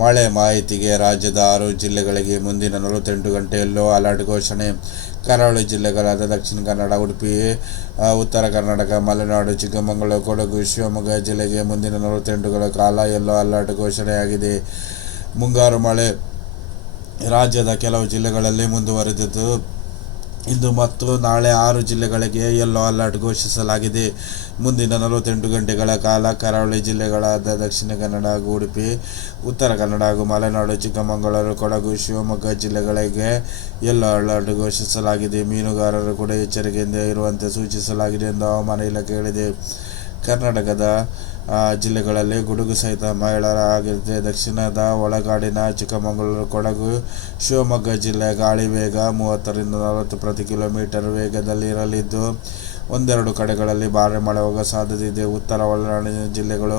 ಮಳೆ ಮಾಹಿತಿಗೆ ರಾಜ್ಯದ ಆರು ಜಿಲ್ಲೆಗಳಿಗೆ ಮುಂದಿನ ನಲವತ್ತೆಂಟು ಗಂಟೆಯಲ್ಲೂ ಅಲರ್ಟ್ ಘೋಷಣೆ. ಕರಾವಳಿ ಜಿಲ್ಲೆಗಳಾದ ದಕ್ಷಿಣ ಕನ್ನಡ, ಉಡುಪಿ ಉತ್ತರ ಕರ್ನಾಟಕ, ಮಲೆನಾಡು, ಚಿಕ್ಕಮಗಳೂರು, ಕೊಡಗು, ಶಿವಮೊಗ್ಗ ಜಿಲ್ಲೆಗೆ ಮುಂದಿನ ನಲವತ್ತೆಂಟುಗಳ ಕಾಲ ಯೆಲ್ಲೋ ಅಲರ್ಟ್ ಘೋಷಣೆಯಾಗಿದೆ. ಮುಂಗಾರು ಮಳೆ. ರಾಜ್ಯದ ಕೆಲವು ಜಿಲ್ಲೆಗಳಲ್ಲಿ ಮುಂದುವರೆದಿದ್ದು ಇಂದು ಮತ್ತು ನಾಳೆ ಆರು ಜಿಲ್ಲೆಗಳಿಗೆ ಯೆಲ್ಲೋ ಅಲರ್ಟ್ ಘೋಷಿಸಲಾಗಿದೆ. ಮುಂದಿನ ನಲವತ್ತೆಂಟು ಗಂಟೆಗಳ ಕಾಲ ಕರಾವಳಿ ಜಿಲ್ಲೆಗಳಾದ ದಕ್ಷಿಣ ಕನ್ನಡ ಹಾಗೂ ಉಡುಪಿ, ಉತ್ತರ ಕನ್ನಡ ಹಾಗೂ ಮಲೆನಾಡು, ಚಿಕ್ಕಮಗಳೂರು, ಕೊಡಗು, ಶಿವಮೊಗ್ಗ ಜಿಲ್ಲೆಗಳಿಗೆ ಯೆಲ್ಲೋ ಅಲರ್ಟ್ ಘೋಷಿಸಲಾಗಿದೆ. ಮೀನುಗಾರರು ಕೂಡ ಎಚ್ಚರಿಕೆಯಿಂದ ಇರುವಂತೆ ಸೂಚಿಸಲಾಗಿದೆ ಎಂದು ಹವಾಮಾನ ಇಲಾಖೆ ಹೇಳಿದೆ. ಕರ್ನಾಟಕದ ಜಿಲ್ಲೆಗಳಲ್ಲಿ ಗುಡುಗು ಸಹಿತ ಮಳೆಯಾಗಿದೆ ದಕ್ಷಿಣದ ಒಳಗಾಡಿನ ಚಿಕ್ಕಮಗಳೂರು, ಕೊಡಗು, ಶಿವಮೊಗ್ಗ ಜಿಲ್ಲೆ ಗಾಳಿ ವೇಗ ಮೂವತ್ತರಿಂದ ನಲವತ್ತು ಪ್ರತಿ ಕಿಲೋಮೀಟರ್ ವೇಗದಲ್ಲಿ ಇರಲಿದ್ದು, ಒಂದೆರಡು ಕಡೆಗಳಲ್ಲಿ ಭಾರಿ ಮಳೆ ಹೋಗುವ ಸಾಧ್ಯತೆ ಇದೆ. ಉತ್ತರ ಒಳನಾಡಿನ ಜಿಲ್ಲೆಗಳು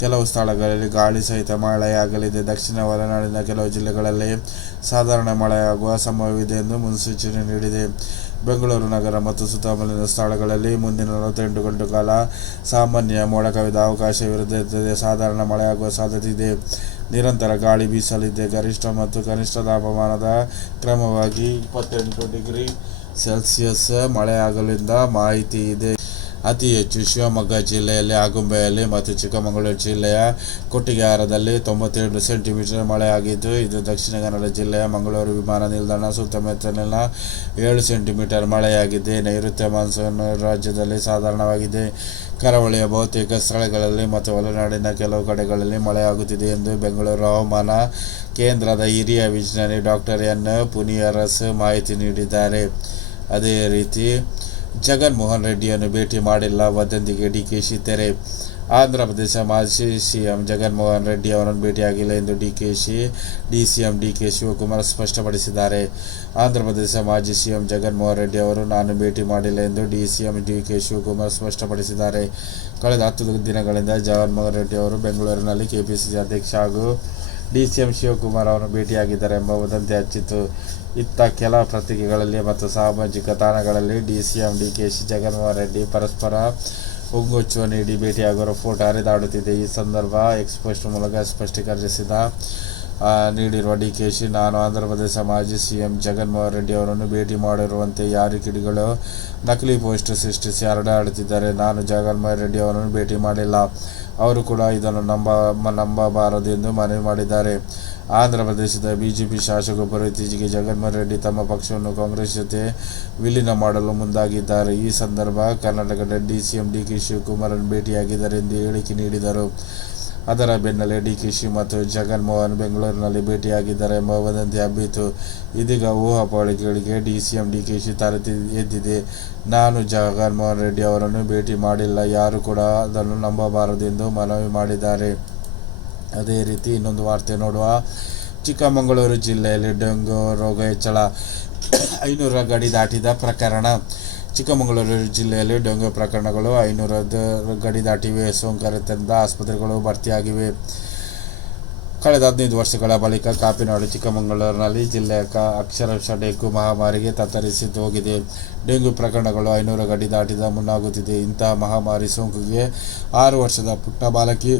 ಕೆಲವು ಸ್ಥಳಗಳಲ್ಲಿ ಗಾಳಿ ಸಹಿತ ಮಳೆಯಾಗಲಿದೆ. ದಕ್ಷಿಣ ಒಳನಾಡಿನ ಕೆಲವು ಜಿಲ್ಲೆಗಳಲ್ಲಿ ಸಾಧಾರಣ ಮಳೆಯಾಗುವ ಸಂಭವವಿದೆ ಎಂದು ಮುನ್ಸೂಚನೆ ನೀಡಿದೆ. ಬೆಂಗಳೂರು ನಗರ ಮತ್ತು ಸುತ್ತಮುತ್ತಲಿನ ಸ್ಥಳಗಳಲ್ಲಿ ಮುಂದಿನ ನಲವತ್ತೆಂಟು ಗಂಟು ಕಾಲ ಸಾಮಾನ್ಯ ಮೋಡ ಕವಿದ ಅವಕಾಶವಿರುತ್ತದೆ ಸಾಧಾರಣ ಮಳೆಯಾಗುವ ಸಾಧ್ಯತೆ ಇದೆ. ನಿರಂತರ ಗಾಳಿ ಬೀಸಲಿದೆ. ಗರಿಷ್ಠ ಮತ್ತು ಕನಿಷ್ಠ ತಾಪಮಾನದ ಕ್ರಮವಾಗಿ ಇಪ್ಪತ್ತೆಂಟು ಡಿಗ್ರಿ ಸೆಲ್ಸಿಯಸ್ ಮಳೆಯಾಗಲಿಂದ ಮಾಹಿತಿ ಇದೆ. ಅತಿ ಹೆಚ್ಚು ಶಿವಮೊಗ್ಗ ಜಿಲ್ಲೆಯಲ್ಲಿ ಆಗುಂಬೆಯಲ್ಲಿ ಮತ್ತು ಚಿಕ್ಕಮಗಳೂರು ಜಿಲ್ಲೆಯ ಕೊಟ್ಟಿಗೆಹಾರದಲ್ಲಿ ತೊಂಬತ್ತೆರಡು ಸೆಂಟಿಮೀಟರ್ ಮಳೆಯಾಗಿದ್ದು, ಇದು ದಕ್ಷಿಣ ಕನ್ನಡ ಜಿಲ್ಲೆಯ ಮಂಗಳೂರು ವಿಮಾನ ನಿಲ್ದಾಣ, ಸುತ್ತಮುತ್ತಲಿನ ಏಳು ಸೆಂಟಿಮೀಟರ್ ಮಳೆಯಾಗಿದೆ. ನೈಋತ್ಯ ಮಾನ್ಸೂನ್ ರಾಜ್ಯದಲ್ಲಿ ಸಾಧಾರಣವಾಗಿದೆ. ಕರಾವಳಿಯ ಬಹುತೇಕ ಸ್ಥಳಗಳಲ್ಲಿ ಮತ್ತು ಒಳನಾಡಿನ ಕೆಲವು ಕಡೆಗಳಲ್ಲಿ ಮಳೆಯಾಗುತ್ತಿದೆ ಎಂದು ಬೆಂಗಳೂರು ಹವಾಮಾನ ಕೇಂದ್ರದ ಹಿರಿಯ ವಿಜ್ಞಾನಿ ಡಾಕ್ಟರ್ ಎನ್. ಪುನಿಯರಸ್ ಮಾಹಿತಿ ನೀಡಿದ್ದಾರೆ. ಅದೇ ರೀತಿ ಜಗನ್ಮೋಹನ್ ರೆಡ್ಡಿಯನ್ನು ಭೇಟಿ ಮಾಡಿಲ್ಲ ವದಂತಿಗೆ ಡಿಕೆಶಿ ತೆರೆ. ಆಂಧ್ರ ಪ್ರದೇಶ ಮಾಜಿ ಸಿಎಂ ಜಗನ್ಮೋಹನ್ ರೆಡ್ಡಿ ಅವರನ್ನು ಭೇಟಿಯಾಗಿಲ್ಲ ಎಂದು ಡಿಕೆಶಿ ಡಿ ಕೆ ಶಿವಕುಮಾರ್ ಸ್ಪಷ್ಟಪಡಿಸಿದ್ದಾರೆ. ಆಂಧ್ರ ಪ್ರದೇಶ ಮಾಜಿ ಸಿಎಂ ಜಗನ್ಮೋಹನ್ ರೆಡ್ಡಿ ಅವರು, ನಾನು ಭೇಟಿ ಮಾಡಿಲ್ಲ ಎಂದು D CM D K Shivakumar ಸ್ಪಷ್ಟಪಡಿಸಿದ್ದಾರೆ. ಕಳೆದ ಹತ್ತು ದಿನಗಳಿಂದ ಜಗನ್ಮೋಹನ್ ರೆಡ್ಡಿ ಅವರು ಬೆಂಗಳೂರಿನಲ್ಲಿ ಕೆಪಿಸಿಸಿ ಅಧ್ಯಕ್ಷ ಹಾಗೂ ಡಿಸಿಎಂ ಶಿವಕುಮಾರ್ ಅವರು ಭೇಟಿಯಾಗಿದ್ದಾರೆ ಎಂಬ ವದಂತಿ ಹಚ್ಚಿತ್ತು. ಇತ್ತ ಕೆಲ ಪತ್ರಿಕೆಗಳಲ್ಲಿ ಮತ್ತು ಸಾಮಾಜಿಕ ತಾಣಗಳಲ್ಲಿ D C M, D K Shi, Jaganmohan Reddy ಪರಸ್ಪರ ಹೊಂಗೊಚ್ಚುವ ನೀಡಿ ಭೇಟಿಯಾಗುವ ಫೋಟೋ ಹರಿದಾಡುತ್ತಿದೆ. ಈ ಸಂದರ್ಭ ಎಕ್ಸ್ಪೋಸ್ಟ್ ಮೂಲಕ ಸ್ಪಷ್ಟೀಕರಿಸಿದ ನೀಡಿರುವ ಡಿ ಕೆ ಡಿಕೆಶಿ ನಾನು ಆಂಧ್ರ ಪ್ರದೇಶ ಮಾಜಿ ಸಿಎಂ ಜಗನ್ಮೋಹನ್ ರೆಡ್ಡಿ ಅವರನ್ನು ಭೇಟಿ ಮಾಡಿರುವಂತೆ ಯಾರು ಕಿಡಿಗಳು ನಕಲಿ ಪೋಸ್ಟ್ ಸೃಷ್ಟಿಸಿ ಹರಡಾಡುತ್ತಿದ್ದಾರೆ. ನಾನು ಜಗನ್ಮೋಹನ್ ರೆಡ್ಡಿ ಅವರನ್ನು ಭೇಟಿ ಮಾಡಿಲ್ಲ. ಅವರು ಕೂಡ ಇದನ್ನು ನಂಬ ನಂಬಬಾರದು ಎಂದು ಮನವಿ ಮಾಡಿದ್ದಾರೆ. ಆಂಧ್ರ ಪ್ರದೇಶದ ಬಿಜೆಪಿ ಶಾಸಕೊಬ್ಬರು ಇತ್ತೀಚೆಗೆ ಜಗನ್ಮೋಹನ್ ರೆಡ್ಡಿ ತಮ್ಮ ಪಕ್ಷವನ್ನು ಕಾಂಗ್ರೆಸ್ ಜೊತೆ ವಿಲೀನ ಮಾಡಲು ಮುಂದಾಗಿದ್ದಾರೆ. ಈ ಸಂದರ್ಭ ಕರ್ನಾಟಕದ ಡಿಸಿಎಂ ಡಿಕೆ ಶಿವಕುಮಾರನ್ನು ಭೇಟಿಯಾಗಿದ್ದಾರೆ ಎಂದು ಹೇಳಿಕೆ ನೀಡಿದರು. ಅದರ ಬೆನ್ನಲ್ಲೇ ಡಿಕೆಶಿ ಮತ್ತು ಜಗನ್ಮೋಹನ್ ಬೆಂಗಳೂರಿನಲ್ಲಿ ಭೇಟಿಯಾಗಿದ್ದಾರೆ ಎಂಬ ವದಂತಿ ಹಬ್ಬಿತು ಇದೀಗ ಊಹಾಪೋಹಗಳಿಗೆ ಡಿಸಿಎಂ ಡಿಕೆಶಿ ತರತಿ ಎದ್ದಿದೆ. ನಾನು ಜಗನ್ಮೋಹನ್ ರೆಡ್ಡಿ ಅವರನ್ನು ಭೇಟಿ ಮಾಡಿಲ್ಲ. ಯಾರು ಕೂಡ ಅದನ್ನು ನಂಬಬಾರದು ಎಂದು ಮನವಿ ಮಾಡಿದ್ದಾರೆ. ಅದೇ ರೀತಿ ಇನ್ನೊಂದು ವಾರ್ತೆ ನೋಡುವ. ಚಿಕ್ಕಮಗಳೂರು ಜಿಲ್ಲೆಯಲ್ಲಿ ಡೆಂಗು ರೋಗ ಹೆಚ್ಚಳ. ಐನೂರ ಗಡಿ ದಾಟಿದ ಪ್ರಕರಣ. ಚಿಕ್ಕಮಗಳೂರು ಜಿಲ್ಲೆಯಲ್ಲಿ ಡೆಂಗ್ಯೂ ಪ್ರಕರಣಗಳು ಐನೂರದ ಗಡಿ ದಾಟಿವೆ. ಸೋಂಕರಿತರಿಂದ ಆಸ್ಪತ್ರೆಗಳು ಭರ್ತಿಯಾಗಿವೆ. ಕಳೆದ ಹದಿನೈದು ವರ್ಷಗಳ ಬಳಿಕ ಕಾಪಿನಾಡು, ಚಿಕ್ಕಮಗಳೂರಿನಲ್ಲಿ ಜಿಲ್ಲೆಯ ಕ ಅಕ್ಷರಶಃ ಡೆಂಗು ಮಹಾಮಾರಿಗೆ ತತ್ತರಿಸಿದ್ದು ಹೋಗಿದೆ. ಡೆಂಗು ಪ್ರಕರಣಗಳು ಐನೂರು ಗಡಿ ದಾಟಿದ ಮುನ್ನಾಗುತ್ತಿದೆ. ಇಂತಹ ಮಹಾಮಾರಿ ಸೋಂಕಿಗೆ ಆರು ವರ್ಷದ ಪುಟ್ಟ ಬಾಲಕಿ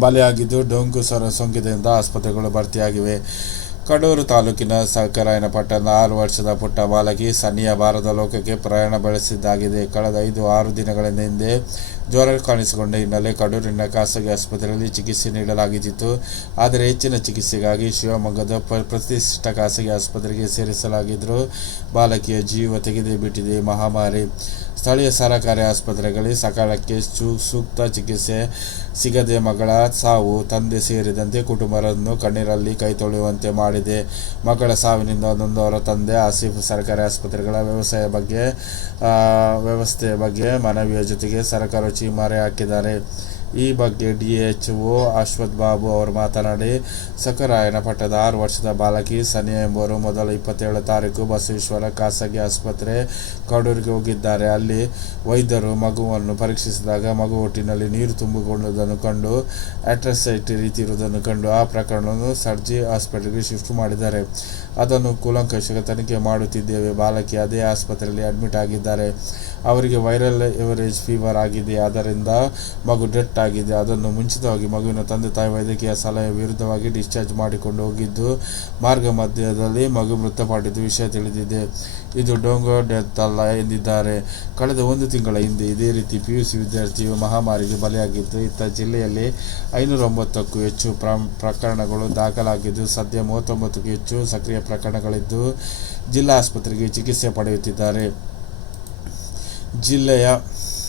ಬಲಿಯಾಗಿದ್ದು ಡೊಂಕು ಸರ ಸೋಂಕಿತರಿಂದ ಆಸ್ಪತ್ರೆಗಳು ಭರ್ತಿಯಾಗಿವೆ. ಕಡೂರು ತಾಲೂಕಿನ ಸಕರಾಯನ ಪಟ್ಟಣದ ಆರು ವರ್ಷದ ಪುಟ್ಟ ಬಾಲಕಿ ಸನ್ನಿಯ ಭಾರತ ಲೋಕಕ್ಕೆ ಪ್ರಯಾಣ ಬೆಳೆಸಿದ್ದಾಗಿದೆ. ಕಳೆದ ಐದು, ಆರು ದಿನಗಳ ಹಿಂದೆ ಜ್ವರ ಕಾಣಿಸಿಕೊಂಡ ಹಿನ್ನೆಲೆ ಕಡೂರಿನ ಖಾಸಗಿ ಆಸ್ಪತ್ರೆಯಲ್ಲಿ ಚಿಕಿತ್ಸೆ ನೀಡಲಾಗಿತ್ತು ಆದರೆ ಹೆಚ್ಚಿನ ಚಿಕಿತ್ಸೆಗಾಗಿ ಶಿವಮೊಗ್ಗದ ಪ್ರತಿಷ್ಠಿತ ಖಾಸಗಿ ಆಸ್ಪತ್ರೆಗೆ ಸೇರಿಸಲಾಗಿದ್ದರೂ ಬಾಲಕಿಯ ಜೀವ ತೆಗೆದೇ ಬಿಟ್ಟಿದೆ. ಮಹಾಮಾರಿ ಸ್ಥಳೀಯ ಸರಕಾರಿ ಆಸ್ಪತ್ರೆಗಳಲ್ಲಿ ಸಕಾಲಕ್ಕೆ ಸೂಕ್ತ ಚಿಕಿತ್ಸೆ ಸಿಗದೆ ಮಗಳ ಸಾವು ತಂದೆ ಸೇರಿದಂತೆ ಕುಟುಂಬರನ್ನು ಕಣ್ಣೀರಲ್ಲಿ ಕೈ ತೊಳೆಯುವಂತೆ ಮಾಡಿದೆ. ಮಗಳ ಸಾವಿನಿಂದ ನೊಂದವರ ತಂದೆ ಆಸಿಫ್ ಸರ್ಕಾರಿ ಆಸ್ಪತ್ರೆಗಳ ವ್ಯವಸಾಯ ಬಗ್ಗೆ ವ್ಯವಸ್ಥೆಯ ಬಗ್ಗೆ ಮನವಿಯ ಜೊತೆಗೆ ಸರ್ಕಾರ ಚೀಮಾರೆ ಹಾಕಿದ್ದಾರೆ. ಈ ಬಗ್ಗೆ ಡಿಎಚ್ಒ ಅಶ್ವಥ್ ಬಾಬು ಅವರು ಮಾತನಾಡಿ ಸಕರಾಯನ ಪಟ್ಟದ ಆರು ವರ್ಷದ ಬಾಲಕಿ ಸನಿಯಾ ಎಂಬುವರು ಮೊದಲ ಇಪ್ಪತ್ತೇಳು ತಾರೀಕು ಬಸವೇಶ್ವರ ಖಾಸಗಿ ಆಸ್ಪತ್ರೆ ಕಡೂರಿಗೆ ಹೋಗಿದ್ದಾರೆ. ಅಲ್ಲಿ ವೈದ್ಯರು ಮಗುವನ್ನು ಪರೀಕ್ಷಿಸಿದಾಗ ಮಗು ಒಟ್ಟಿನಲ್ಲಿ ನೀರು ತುಂಬಿಕೊಂಡಿರುವುದನ್ನು ಕಂಡು ಅಟ್ರಸೈಟ್ ರೀತಿ ಇರುವುದನ್ನು ಕಂಡು ಆ ಪ್ರಕರಣವನ್ನು ಸರ್ಜಿ ಆಸ್ಪತ್ರೆಗೆ ಶಿಫ್ಟ್ ಮಾಡಿದ್ದಾರೆ. ಅದನ್ನು ಕೂಲಂಕಷಕ ತನಿಖೆ ಮಾಡುತ್ತಿದ್ದೇವೆ. ಬಾಲಕಿ ಅದೇ ಆಸ್ಪತ್ರೆಯಲ್ಲಿ ಅಡ್ಮಿಟ್ ಆಗಿದ್ದಾರೆ. ಅವರಿಗೆ ವೈರಲ್ ಎವರೇಜ್ ಫೀವರ್ ಆಗಿದೆ. ಆದ್ದರಿಂದ ಮಗು ಡೆತ್ ಆಗಿದೆ ಅದನ್ನು ಮುಂಚಿತವಾಗಿ ಮಗುವಿನ ತಂದೆ ತಾಯಿ ವೈದ್ಯಕೀಯ ಸಲಹೆ ವಿರುದ್ಧವಾಗಿ ಡಿಸ್ಚಾರ್ಜ್ ಮಾಡಿಕೊಂಡು ಹೋಗಿದ್ದು, ಮಾರ್ಗ ಮಧ್ಯದಲ್ಲಿ ಮಗು ಮೃತಪಟ್ಟಿದ್ದು ವಿಷಯ ತಿಳಿದಿದೆ. ಇದು ಡೊಂಗೋ ಡೆತ್ ಅಲ್ಲ ಎಂದಿದ್ದಾರೆ. ಕಳೆದ ಒಂದು ತಿಂಗಳ ಹಿಂದೆ ಇದೇ ರೀತಿ ಪಿಯುಸಿ ವಿದ್ಯಾರ್ಥಿಯು ಮಹಾಮಾರಿಗೆ ಬಲಿಯಾಗಿದ್ದು, ಇತ್ತ ಜಿಲ್ಲೆಯಲ್ಲಿ ಐನೂರ ಒಂಬತ್ತಕ್ಕೂ ಹೆಚ್ಚು ಪ್ರ, ಪ್ರಕರಣಗಳು ದಾಖಲಾಗಿದ್ದು, ಸದ್ಯ ಮೂವತ್ತೊಂಬತ್ತಕ್ಕೂ ಹೆಚ್ಚು ಸಕ್ರಿಯ ಪ್ರಕರಣಗಳಿದ್ದು ಜಿಲ್ಲಾ ಆಸ್ಪತ್ರೆಗೆ ಚಿಕಿತ್ಸೆ ಪಡೆಯುತ್ತಿದ್ದಾರೆ. ಜಿಲ್ಲೆಯ